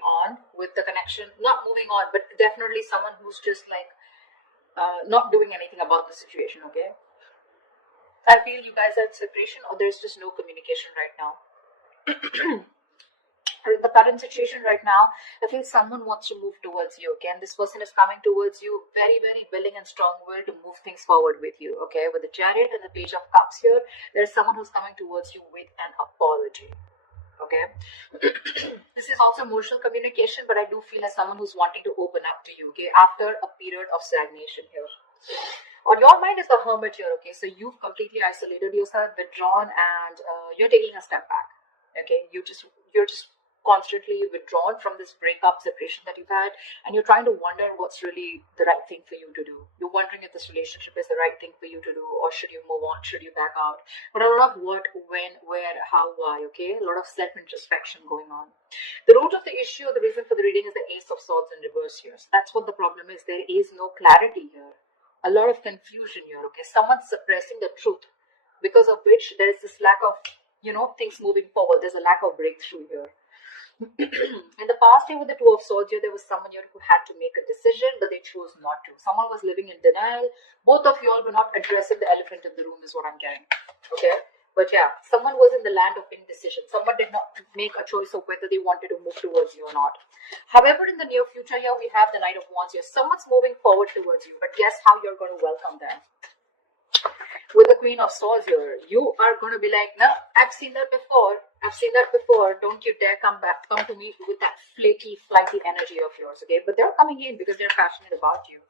on with the connection. Not moving on, but definitely someone who's just like not doing anything about the situation, okay? I feel you guys are in separation or there's just no communication right now. In the current situation right now, I feel someone wants to move towards you, okay? And this person is coming towards you very, very willing and strong-willed to move things forward with you, okay? With the Chariot and the Page of Cups here, there's someone who's coming towards you with an apology, okay? This is also emotional communication, but I do feel as someone who's wanting to open up to you, okay? After a period of stagnation here. On your mind is the Hermit here, okay? So you've completely isolated yourself, withdrawn, and you're taking a step back, okay? You're just constantly withdrawn from this breakup separation that you've had, and you're trying to wonder what's really the right thing for you to do. You're wondering if this relationship is the right thing for you to do, or should you move on, should you back out? But a lot of what, when, where, how, why, okay? A lot of self-introspection going on. The root of the issue, the reason for the reading is the Ace of Swords in reverse here. So that's what the problem is. There is no clarity here. A lot of confusion here, okay? Someone's suppressing the truth, because of which there is this lack of, things moving forward. There's a lack of breakthrough here. In the past year with the Two of Swords here, there was someone here who had to make a decision, but they chose not to. Someone was living in denial. Both of you all were not addressing the elephant in the room is what I'm getting. Okay? But yeah, someone was in the land of indecision. Someone did not make a choice of whether they wanted to move towards you or not. However, in the near future here, we have the Knight of Wands here. Someone's moving forward towards you, but guess how you're going to welcome them? With the Queen of Swords here, you are going to be like, no, I've seen that before. Don't you dare come to me with that flaky, flighty energy of yours, okay? But they're coming in because they're passionate about you.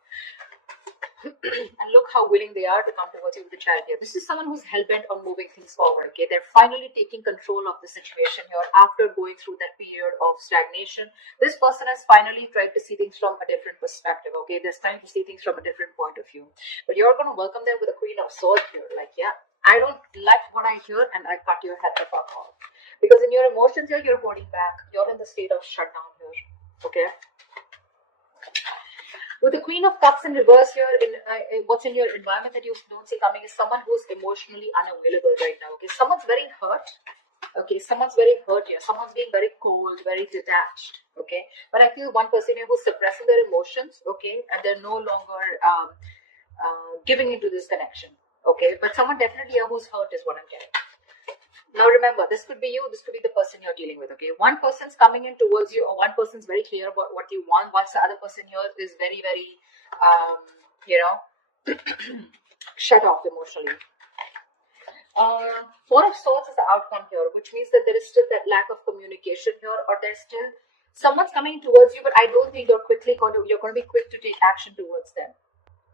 And look how willing they are to come towards you with the Chariot here. This is someone who's hell-bent on moving things forward, okay? They're finally taking control of the situation here after going through that period of stagnation. This person has finally tried to see things from a different perspective, okay? There's time to see things from a different point of view. But you're going to welcome them with a Queen of Swords here. Like, yeah, I don't like what I hear and I cut your head the fuck off. Because in your emotions here, you're holding back. You're in the state of shutdown here, okay? With the Queen of Cups in reverse here, what's in your environment that you don't see coming is someone who's emotionally unavailable right now, okay? Someone's very hurt, okay? Someone's very hurt here. Someone's being very cold, very detached, okay? But I feel one person here who's suppressing their emotions, okay? And they're no longer giving into this connection, okay? But someone definitely here who's hurt is what I'm getting. Now remember, this could be you, this could be the person you're dealing with, okay? One person's coming in towards you, or one person's very clear about what you want, whilst the other person here is very, very, shut off emotionally. Four of Swords is the outcome here, which means that there is still that lack of communication here, or there's still someone's coming towards you, but I don't think you're going to be quick to take action towards them.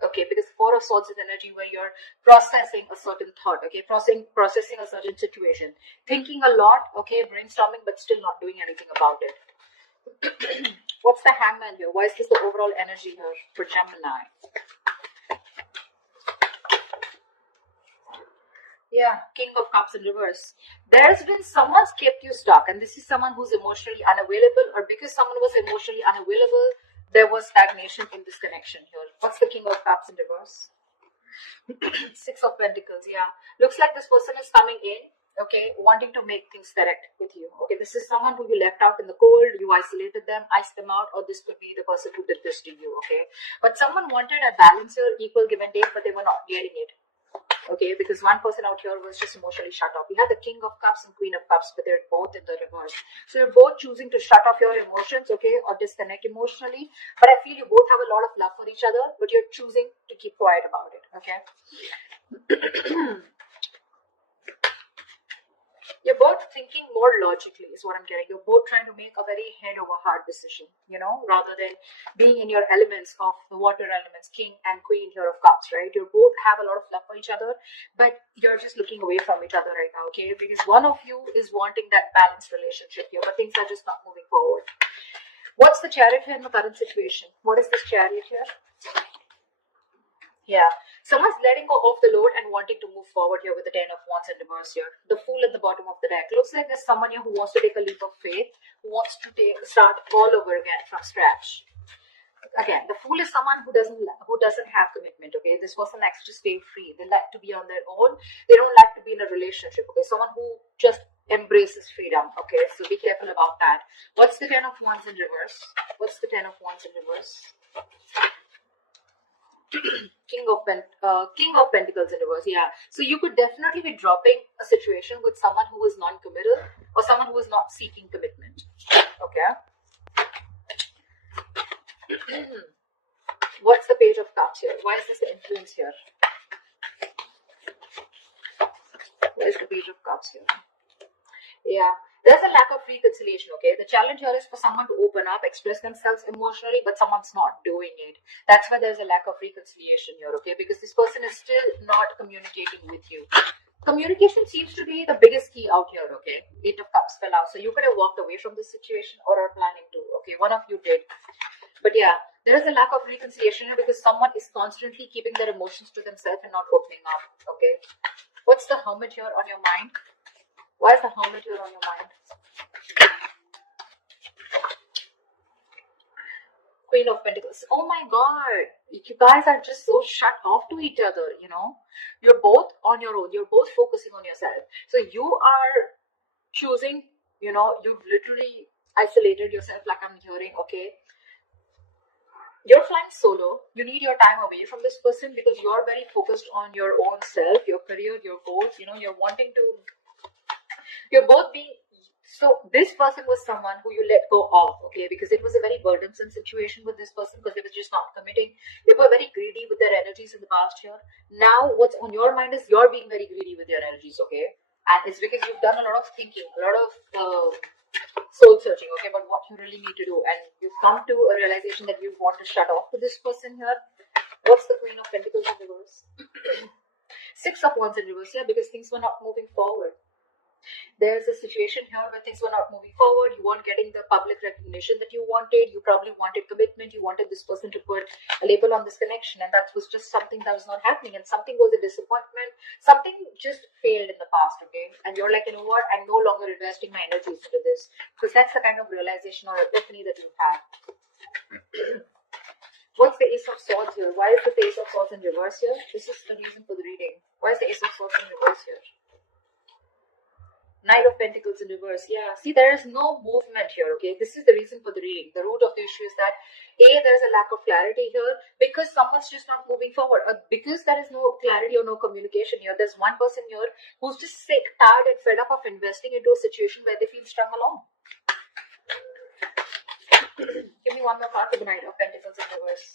Okay, because Four of Swords is energy where you're processing a certain thought, okay, processing a certain situation, thinking a lot, okay, brainstorming, but still not doing anything about it. What's the Hangman here? Why is this the overall energy here for Gemini? Yeah, King of Cups in reverse. There's been someone's kept you stuck, and this is someone who's emotionally unavailable, or because someone was emotionally unavailable, there was stagnation in this connection here. What's the King of Cups in reverse? Six of Pentacles, yeah. Looks like this person is coming in, okay, wanting to make things correct with you. Okay, this is someone who you left out in the cold, you isolated them, iced them out, or this could be the person who did this to you, okay? But someone wanted a balance here, equal give and take, but they were not getting it. Okay, because one person out here was just emotionally shut off. We have the King of Cups and Queen of Cups, but they're both in the reverse. So you're both choosing to shut off your emotions, okay, or disconnect emotionally. But I feel you both have a lot of love for each other, but you're choosing to keep quiet about it, okay? You're both thinking more logically is what I'm getting. You're both trying to make a very head over heart decision, rather than being in your elements of the water elements, King and Queen here of Cups, right? You both have a lot of love for each other, but you're just looking away from each other right now, okay? Because one of you is wanting that balanced relationship here, but things are just not moving forward. What's the Chariot here in the current situation? What is this Chariot here? Yeah, someone's letting go of the load and wanting to move forward here with the Ten of Wands in reverse here. The Fool at the bottom of the deck. Looks like there's someone here who wants to take a leap of faith, who wants to start all over again from scratch. Again, the Fool is someone who doesn't have commitment, okay? This person likes to stay free. They like to be on their own. They don't like to be in a relationship, okay? Someone who just embraces freedom. Okay, so be careful about that. What's the Ten of Wands in reverse? What's the Ten of Wands in reverse? King of Pentacles in reverse. Yeah, so you could definitely be dropping a situation with someone who is non-committal or someone who is not seeking commitment. Okay. What's the Page of Cups here? Why is this the influence here? Where's the Page of Cups here? Yeah, there's a lack of reconciliation. Okay, the challenge here is for someone to open up, express themselves emotionally, but someone's not doing it. That's why there's a lack of reconciliation here. Okay, because this person is still not communicating with you. Communication seems to be the biggest key out here. Okay, Eight of Cups fell out, so you could have walked away from this situation or are planning to. Okay, one of you did, but yeah, there is a lack of reconciliation here because someone is constantly keeping their emotions to themselves and not opening up. Okay, what's the Hermit here on your mind? Why is the Hermit here on your mind? Queen of Pentacles. Oh my God. You guys are just so shut off to each other, you know. You're both on your own. You're both focusing on yourself. So you are choosing, you know, you've literally isolated yourself like I'm hearing, okay. You're flying solo. You need your time away from this person because you're very focused on your own self, your career, your goals. You know, you're wanting to... You're both being... So this person was someone who you let go of, okay, because it was a very burdensome situation with this person because they were just not committing. They were very greedy with their energies in the past year. Now what's on your mind is you're being very greedy with your energies, okay? And it's because you've done a lot of thinking, a lot of soul searching, okay, but what you really need to do. And you've come to a realization that you want to shut off to this person here. What's the Queen of Pentacles in reverse? Six of Wands in reverse, yeah, because things were not moving forward. There's a situation here where things were not moving forward. You weren't getting the public recognition that you wanted. You probably wanted commitment. You wanted this person to put a label on this connection, and that was just something that was not happening. And something was a disappointment. Something just failed in the past, okay? And you're like, you know what? I'm no longer investing my energies into this because that's the kind of realization or epiphany that you have. What's the Ace of Swords here? Why is the Ace of Swords in reverse here? This is the reason for the reading. Why is the Ace of Swords in reverse here? Knight of Pentacles in reverse. Yeah, see, there is no movement here, okay? This is the reason for the reading. The root of the issue is that, A, there is a lack of clarity here because someone's just not moving forward. Or because there is no clarity or no communication here. There's one person here who's just sick, tired, and fed up of investing into a situation where they feel strung along. Give me one more card for the Knight of Pentacles in reverse.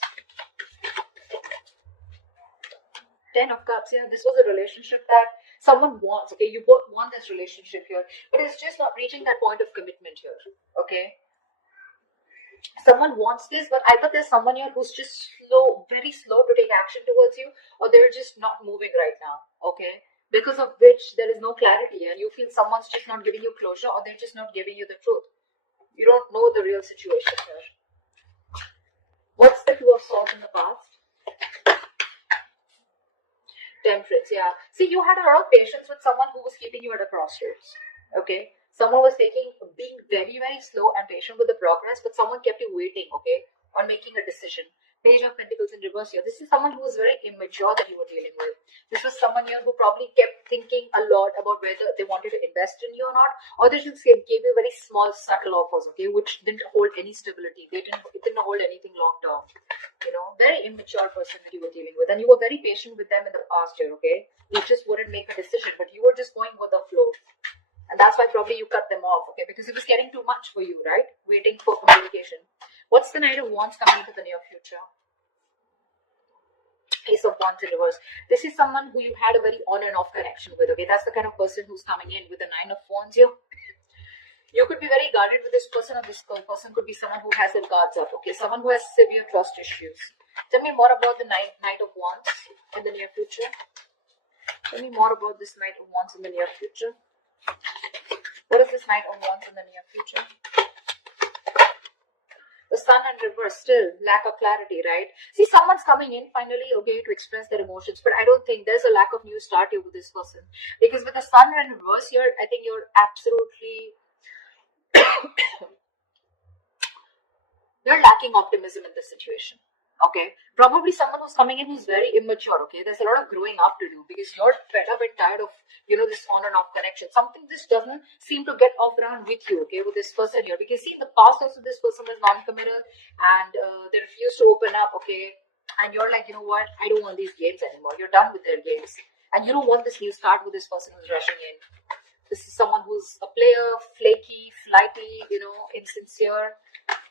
Ten of Cups. Yeah, this was a relationship that someone wants, okay? You both want this relationship here, but it's just not reaching that point of commitment here, okay? Someone wants this, but either there's someone here who's just slow, very slow to take action towards you, or they're just not moving right now, okay? Because of which there is no clarity and you feel someone's just not giving you closure or they're just not giving you the truth. You don't know the real situation here. What's the Two of Swords in the past? Temperance, yeah. See, you had a lot of patience with someone who was keeping you at a crossroads, okay? Someone was being very, very slow and patient with the progress, but someone kept you waiting, okay, on making a decision. Page of Pentacles in reverse here. This is someone who was very immature that you were dealing with. This was someone here who probably kept thinking a lot about whether they wanted to invest in you or not, or they just gave you very small, subtle offers, okay, which didn't hold any stability. It didn't hold anything long term. You know, very immature person that you were dealing with, and you were very patient with them in the past year, okay? You just wouldn't make a decision, but you were just going with the flow. And that's why probably you cut them off, okay? Because it was getting too much for you, right? Waiting for communication. What's the Knight of Wands coming into the near future? Ace of Wands in reverse. This is someone who you had a very on and off connection with, okay? That's the kind of person who's coming in with the Nine of Wands here. You could be very guarded with this person, or this person could be someone who has their guards up, okay? Someone who has severe trust issues. Tell me more about the Knight of Wands in the near future. Tell me more about this Knight of Wands in the near future. What is this Knight of Wands in the near future? The Sun in reverse, still lack of clarity, right? See, someone's coming in finally, okay, to express their emotions, but I don't think there's a lack of new start here with this person. Because with the Sun in reverse here, I think you're absolutely... you're lacking optimism in this situation, Okay, probably someone who's coming in who's very immature. Okay, there's a lot of growing up to do because you're fed up and tired of this on and off connection. Something just doesn't seem to get off around with you. Okay, with this person here, because see in the past also this person was non-committal and they refuse to open up. Okay, and you're like, you know what? I don't want these games anymore. You're done with their games, and you don't want this new start with this person who's rushing in. This is someone who's a player, flaky, flighty, insincere.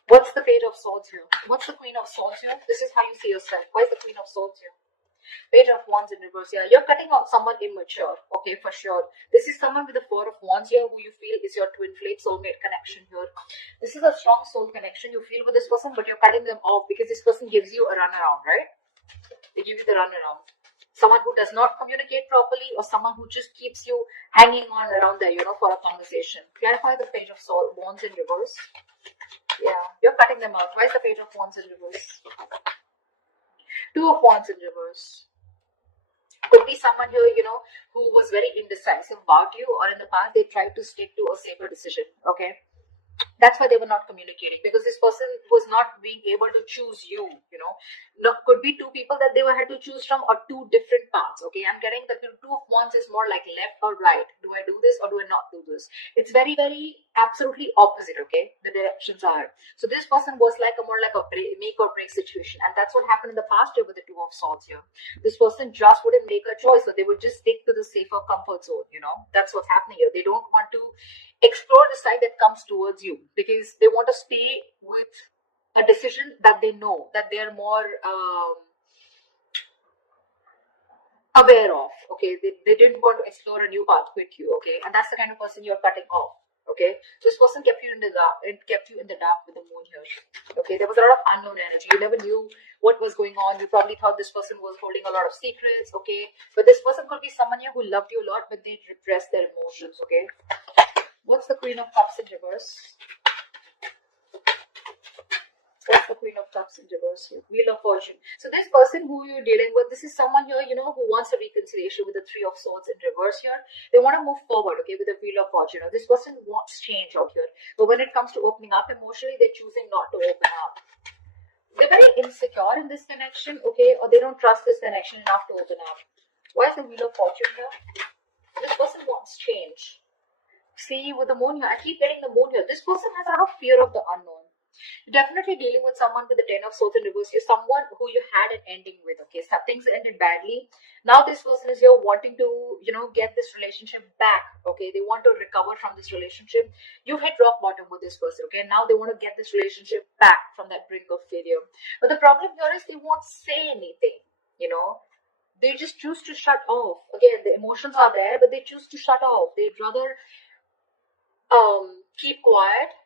What's the Page of Swords here? What's the Queen of Swords here? This is how you see yourself. Why is the Queen of Swords here? Page of Wands in reverse here. You're cutting out someone immature. Okay, for sure. This is someone with the Four of Wands here who you feel is your twin flame soulmate connection here. This is a strong soul connection you feel with this person, but you're cutting them off because this person gives you a runaround, right? They give you the runaround. Someone who does not communicate properly or someone who just keeps you hanging on around there, for a conversation. Clarify the Page of Wands in reverse. Yeah, you're cutting them out. Why is the Page of Wands in reverse? Two of Wands in reverse. Could be someone here, who was very indecisive about you, or in the past they tried to stick to a safer decision. Okay, that's why they were not communicating, because this person was not being able to choose you. Could be two people that they had to choose from, or two different paths. Okay, I'm getting the Two of Wands is more like left or right. Do I do this or do I not do this? It's very, very absolutely opposite. Okay, the directions are. So this person was like a more like a make or break situation, and that's what happened in the past year with the Two of Swords here. This person just wouldn't make a choice, so they would just stick to the safer comfort zone. That's what's happening here. They don't want to explore the side that comes towards you because they want to stay with a decision that they know, that they're more aware of. Okay, they didn't want to explore a new path with you. Okay, and that's the kind of person you're cutting off. Okay, so this person kept you in the dark. It kept you in the dark with the moon here. Okay, there was a lot of unknown energy. You never knew what was going on. You probably thought this person was holding a lot of secrets. Okay, but this person could be someone here who loved you a lot, but they repressed their emotions. Okay, what's the Queen of Cups in reverse? What's the Queen of Cups in reverse here? Wheel of Fortune. So this person who you're dealing with, this is someone here, who wants a reconciliation with the Three of Swords in reverse here. They want to move forward, okay, with the Wheel of Fortune. This person wants change out here. But when it comes to opening up emotionally, they're choosing not to open up. They're very insecure in this connection, okay, or they don't trust this connection enough to open up. Why is the Wheel of Fortune here? This person wants change. See, with the moon here, I keep getting the moon here. This person has a lot of fear of the unknown. You're definitely dealing with someone with the Ten of Swords in reverse. You're someone who you had an ending with. Okay, so things ended badly. Now this person is here wanting to, get this relationship back. Okay, they want to recover from this relationship. You've hit rock bottom with this person. Okay, now they want to get this relationship back from that brink of failure. But the problem here is they won't say anything. They just choose to shut off. Again, the emotions are there, but they choose to shut off. They'd rather keep quiet,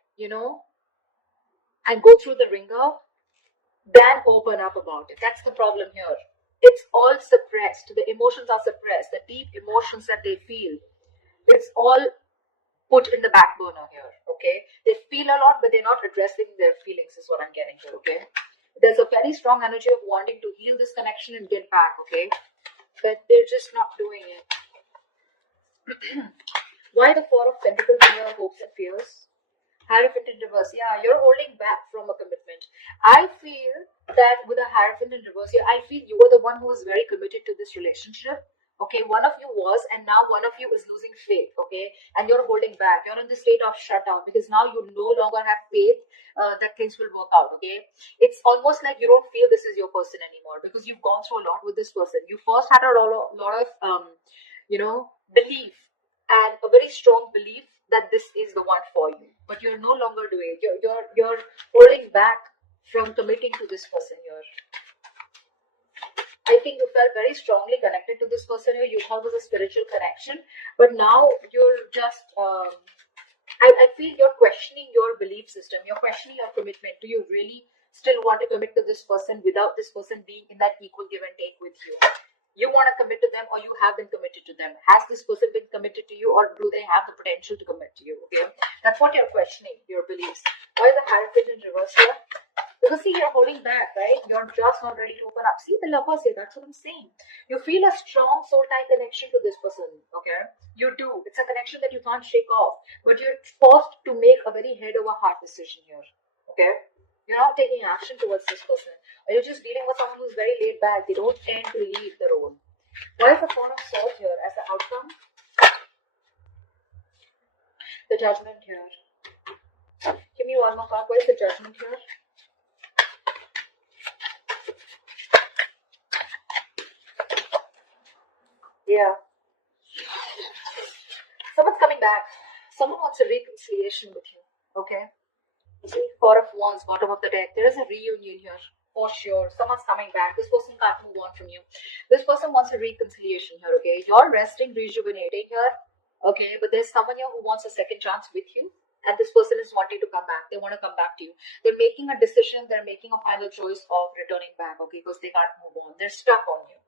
and go through the ringer than open up about it. That's the problem here. It's all suppressed. The emotions are suppressed. The deep emotions that they feel, it's all put in the back burner here. Okay, they feel a lot, but they're not addressing their feelings, is what I'm getting here. Okay, there's a very strong energy of wanting to heal this connection and get back. Okay, but they're just not doing it. Why the Four of Pentacles here? Hopes and fears. Hierophant in reverse. Yeah, you're holding back from a commitment. I feel that with a Hierophant in reverse here, I feel you were the one who was very committed to this relationship. Okay, one of you was, and now one of you is losing faith. Okay, and you're holding back. You're in the state of shutdown because now you no longer have faith that things will work out. Okay, it's almost like you don't feel this is your person anymore because you've gone through a lot with this person. You first had a lot of belief, and a very strong belief that this is the one for you, but you're no longer doing it. You're holding back from committing to this person here. I think you felt very strongly connected to this person here. You thought it was a spiritual connection, but now you're just I feel you're questioning your belief system. You're questioning your commitment. Do you really still want to commit to this person without this person being in that equal give and take with you? You want to commit to them, or you have been committed to them? Has this person been committed to you, or do they have the potential to commit to you? Okay, that's what you're questioning, your beliefs. Why is the Hierophant in reverse here? Because see, you're holding back, right? You're just not ready to open up. See, the Lovers here, that's what I'm saying. You feel a strong soul tie connection to this person, okay? You do. It's a connection that you can't shake off, but you're forced to make a very head over heart decision here, okay? You're not taking action towards this person. Or you're just dealing with someone who's very laid back. They don't tend to lead the role. What is the Four of Swords here as the outcome? The Judgment here. Give me one more card. What is the Judgment here? Yeah. Someone's coming back. Someone wants a reconciliation with you. Okay. See, Four of Wands, bottom of the deck. There is a reunion here. For sure. Someone's coming back. This person can't move on from you. This person wants a reconciliation here. Okay. You're resting, rejuvenating here. Okay. But there's someone here who wants a second chance with you. And this person is wanting to come back. They want to come back to you. They're making a decision. They're making a final choice of returning back. Okay. Because they can't move on. They're stuck on you.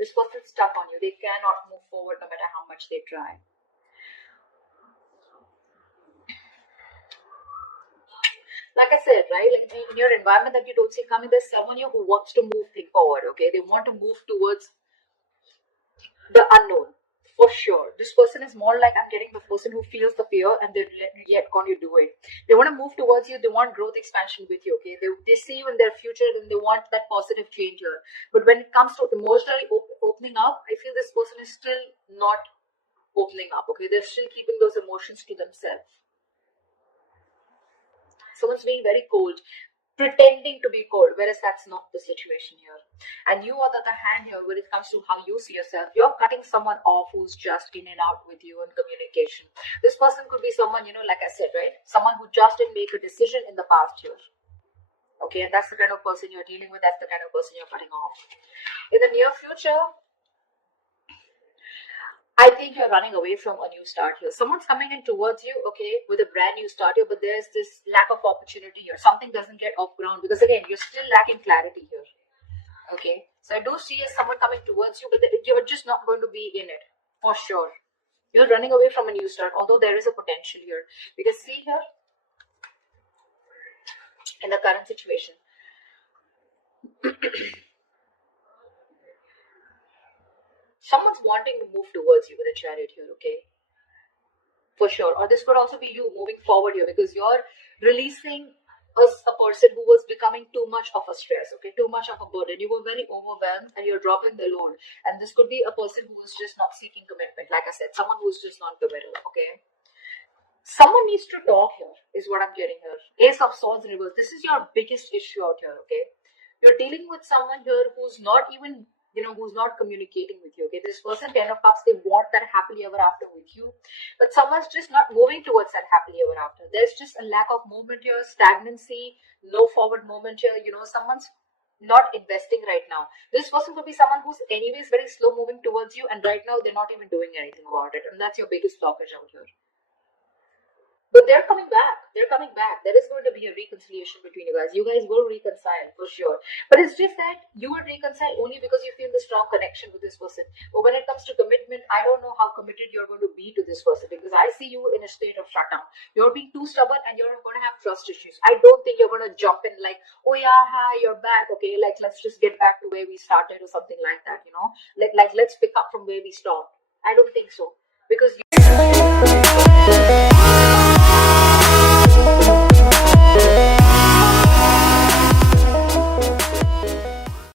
This person's stuck on you. They cannot move forward no matter how much they try. Like I said, right, like in your environment that you don't see coming, there's someone here who wants to move things forward, okay? They want to move towards the unknown, for sure. This person is more like, I'm getting the person who feels the fear and they're yet going to do it. They want to move towards you. They want growth, expansion with you, okay? They see you in their future and they want that positive change here. But when it comes to emotionally opening up, I feel this person is still not opening up, okay? They're still keeping those emotions to themselves. Someone's being very cold, pretending to be cold, whereas that's not the situation here. And you, on the other hand, here, when it comes to how you see yourself, you're cutting someone off who's just in and out with you in communication. This person could be someone, you know, like I said, right? Someone who just didn't make a decision in the past year. Okay, and that's the kind of person you're dealing with. That's the kind of person you're cutting off. In the near future, I think you're running away from a new start here. Someone's coming in towards you, okay, with a brand new start here, but there's this lack of opportunity here. Something doesn't get off ground because, again, you're still lacking clarity here. Okay, so I do see someone coming towards you, but you're just not going to be in it, for sure. You're running away from a new start, although there is a potential here. Because see here, in the current situation, someone's wanting to move towards you with a Chariot here, okay? For sure. Or this could also be you moving forward here because you're releasing a person who was becoming too much of a stress, okay? Too much of a burden. You were very overwhelmed and you're dropping the load. And this could be a person who is just not seeking commitment. Like I said, someone who's just non-committal, okay? Someone needs to talk here, is what I'm getting here. Ace of Swords reverse. This is your biggest issue out here, okay? You're dealing with someone here who's not even, you know, who's not communicating with you, okay? This person, 10 of Cups, they want that happily ever after with you. But someone's just not moving towards that happily ever after. There's just a lack of movement here, stagnancy, no forward movement here. You know, someone's not investing right now. This person could be someone who's anyways very slow moving towards you, and right now they're not even doing anything about it. And that's your biggest blockage out here. But they're coming back. They're coming back. There is going to be a reconciliation between you guys. You guys will reconcile for sure. But it's just that you will reconcile only because you feel the strong connection with this person. But when it comes to commitment, I don't know how committed you're going to be to this person because I see you in a state of shutdown. You're being too stubborn and you're going to have trust issues. I don't think you're going to jump in like, oh yeah, hi, you're back. Okay, like let's just get back to where we started or something like that, you know? Like let's pick up from where we stopped. I don't think so. Because